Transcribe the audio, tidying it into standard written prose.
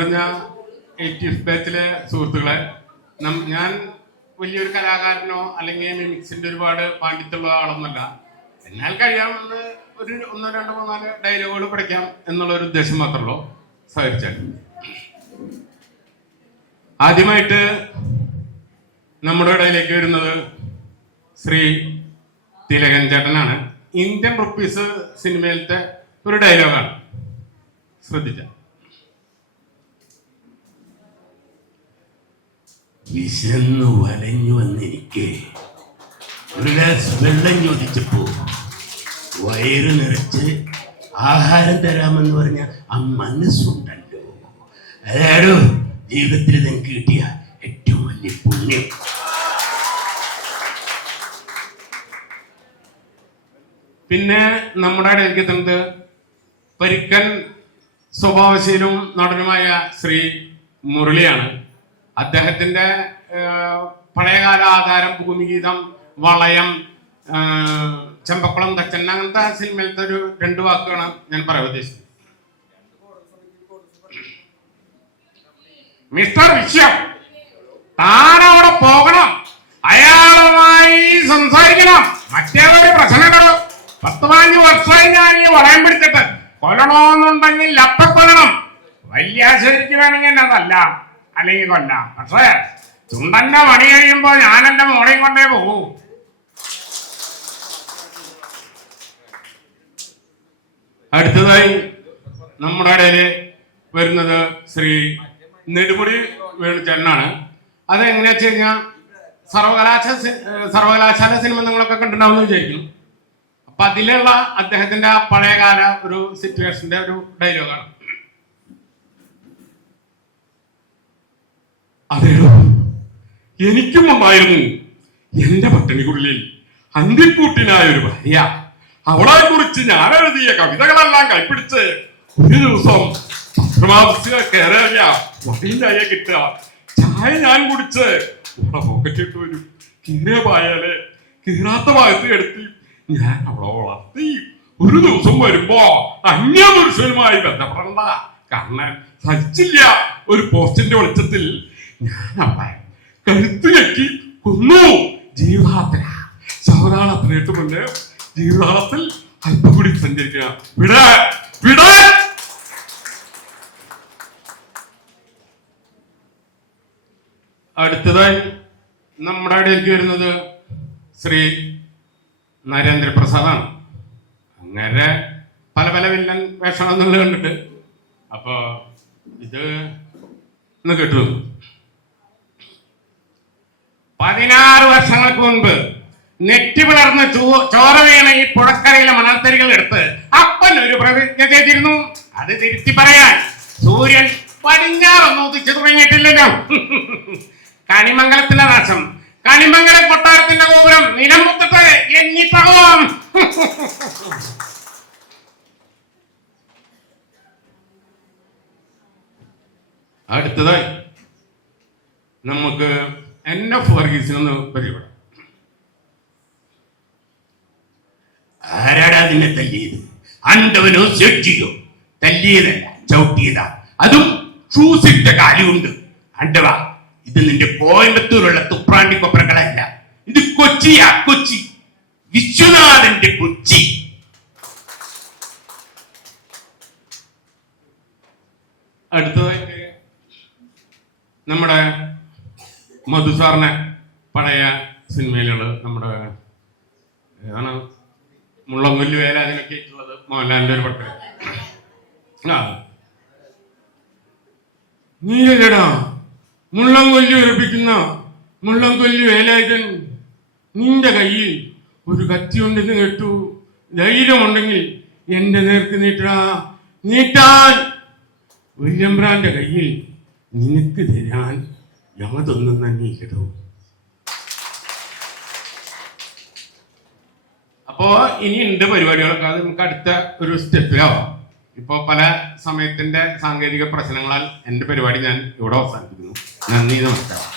പറഞ്ഞ 80s ബാച്ചിലെ സുഹൃത്തുക്കളെ, ഞാൻ വലിയൊരു കലാകാരനോ അല്ലെങ്കിൽ മിമിക്സിന്റെ ഒരുപാട് പാണ്ഡിത്യമുള്ള ആളൊന്നുമല്ല. എന്നാൽ കഴിയാമെന്ന് ഒരു 1, 2, 3, 4 ഡയലോഗുകൾ പഠിക്കാം എന്നുള്ള ഒരു ഉദ്ദേശം മാത്രമല്ലോ സഹകരിച്ചാൽ. ആദ്യമായിട്ട് നമ്മുടെ ഇടയിലേക്ക് വരുന്നത് ശ്രീ തിലകൻ ചേട്ടനാണ്. ഇന്ത്യൻ റുപ്പീസ് സിനിമയിലത്തെ ഒരു ഡയലോഗാണ്, ശ്രദ്ധിച്ച. വിശന്നു വലഞ്ഞു വന്നിരിക്കെ ഒരു ഗ്ലാസ് വെള്ളം ചോദിച്ചപ്പോ വയറ് നിറച്ച് ആഹാരം തരാമെന്ന് പറഞ്ഞ ആ മനസ്സുണ്ടല്ലോ, അതാണോ ജീവിതത്തിൽ നിങ്ങൾക്ക് കിട്ടിയ ഏറ്റവും വലിയ പുണ്യം. പിന്നെ നമ്മുടെ ഇടയിലേക്ക് എത്തുന്നത് പരിക്കൻ സ്വഭാവശീലവും നടനുമായ ശ്രീ മുരളിയാണ്. അദ്ദേഹത്തിന്റെ പഴയകാല ആധാരം, ഭൂമിഗീതം, വളയം, ചെമ്പക്കുളം തച്ചൻ, അങ്ങനത്തെ സിനിമയിലത്തെ ഒരു 2 വാക്കുകളാണ് ഞാൻ പറയാൻ ഉദ്ദേശിച്ചത്. മിസ്റ്റർ വിശ്വം, താനവിടെ പോകണം, അയാളുമായി സംസാരിക്കണം. മറ്റേതൊരു പ്രശ്നങ്ങളോ 10-15 വർഷമായി ഞാൻ ഈ വളയം പിടിച്ചിട്ട് കൊല്ലണമെന്നുണ്ടെങ്കിൽ അപ്പ കൊല്ലണം. വലിയ ശരിക്ക് വേണമെങ്കിൽ എന്നെ കൊല്ലാം, അല്ലെങ്കിൽ കൊല്ലാം. പക്ഷേ ചുണ്ടന്റെ പണി കഴിയുമ്പോ ഞാൻ എന്റെ മോളെയും കൊണ്ടേ പോകൂ. അടുത്തതായി നമ്മുടെ ഇടയില് വരുന്നത് ശ്രീ നെടുമുടി വേണുചേട്ടനാണ്. അത് എങ്ങനെയാ വെച്ച് കഴിഞ്ഞാൽ സർവകലാശാല സിനിമ നിങ്ങളൊക്കെ കണ്ടിട്ടുണ്ടാവുമെന്ന് വിചാരിക്കുന്നു. അപ്പൊ അതിലുള്ള അദ്ദേഹത്തിന്റെ പഴയകാല ഒരു സിറ്റുവേഷന്റെ ഒരു ഡയലോഗാണ്. അതേടോ, എനിക്കും ഉണ്ടായിരുന്നു എന്റെ പട്ടിണിക്കുള്ളിൽ അന്തിക്കൂട്ടിനായൊരു ഭാര്യ. അവളെ കുറിച്ച് ഞാൻ എഴുതിയ കവിതകളെല്ലാം കൈപ്പിടിച്ച് ഒരു ദിവസം കയറിയ വടിയിലായ കിട്ടുക ചായ ഞാൻ കുടിച്ച് അവളെ പോക്കറ്റിട്ട് വരും. കീറിയ പായാലെ കീറാത്ത ഭാഗത്ത് എടുത്തി ഞാൻ അവളെ വളർത്തി. ഒരു ദിവസം വരുമ്പോ അന്യപുരുഷനുമായി ബന്ധപ്പെടേണ്ട കാരണം സഹിച്ചില്ല. ഒരു പോസ്റ്റിന്റെ വെളിച്ചത്തിൽ ഞാൻ അവളെ കഴുത്ത് ഞെക്കി കൊന്നു. ശവതാളത്തിനേറ്റ് മുന്നേ ജീവിതാളത്തിൽ അല്പം കൂടി സഞ്ചരിക്കുക. അടുത്തതായി നമ്മുടെ ഇടയിലേക്ക് വരുന്നത് ശ്രീ നരേന്ദ്രപ്രസാദാണ്. അങ്ങനെ പല പല വില്ലൻ വേഷങ്ങളെന്നുള്ളത് കണ്ടിട്ട് അപ്പൊ ഇത് ഒന്ന് കേട്ടു. 16 വർഷങ്ങൾക്ക് മുൻപ് നെറ്റി പിളർന്ന് ചോര വീണ ഈ പുഴക്കരയിലെ മണൽത്തരികൾ എടുത്ത് അപ്പൻ ഒരു പ്രതിജ്ഞ ചെയ്തിരുന്നു. അത് തിരുത്തി പറയാൻ സൂര്യൻ പടിഞ്ഞാറൊന്നും ഉദിച്ചു തുടങ്ങിയിട്ടില്ലല്ലോ. കണിമംഗലത്തിന്റെ നാശം, കണിമംഗലം കൊട്ടാരത്തിന്റെ ഗോപുരം നിലമുത്തട്ട് എങ്ങിത്തകവും. അടുത്തതായി നമുക്ക് NF വർഗീസിനൊന്ന് പരിപാടി. ആരാടാ നിന്നെ തല്ലിയത്? അണ്ടവനോ സെഡ്ജിയോ? തല്ലിയതല്ല, ചവിട്ടിയതാ. അതും ഷൂസിട്ട കാലുകൊണ്ട്. അണ്ടവ, ഇത് നിന്റെ കോയമ്പത്തൂരുള്ള തുപ്രാണ്ടി കൊപ്രങ്ങളല്ല, ഇത് കൊച്ചിയാ, കൊച്ചി, വിശ്വനാഥന്റെ കൊച്ചി. അടുത്തതായിട്ട് നമ്മുടെ മധുസാറിനെ പഴയ സിനിമയിലുള്ള നമ്മുടെ ഏതാണ് മുള്ളംകൊല്ലി വേല, അതിനൊക്കെ ആയിട്ടുള്ളത് മോഹൻലാലിന്റെ ഒരു പട്ടം. നീലടാ മുള്ളംകൊല്ലി ഉറപ്പിക്കുന്ന മുള്ളംകൊല്ലി വേലായുധൻ, നിന്റെ കയ്യിൽ ഒരു കത്തി ഉണ്ടെന്ന് കേട്ടു. ധൈര്യമുണ്ടെങ്കിൽ എന്റെ നേർക്ക് നീട്ടാൻ വല്യമ്പ്രാന്റെ കയ്യിൽ നിനക്ക് തരാൻ യമതൊന്നും തന്നെ കേട്ടോ. അപ്പോ ഇനി ഉണ്ട് പരിപാടികളൊക്കെ, അത് നമുക്ക് അടുത്ത ഒരു സ്റ്റെപ്പിലാവാം. ഇപ്പോ പല സമയത്തിന്റെ സാങ്കേതിക പ്രശ്നങ്ങളാൽ എന്റെ പരിപാടി ഞാൻ ഇവിടെ അവസാനിപ്പിക്കുന്നു. നന്ദി, നമസ്കാരം.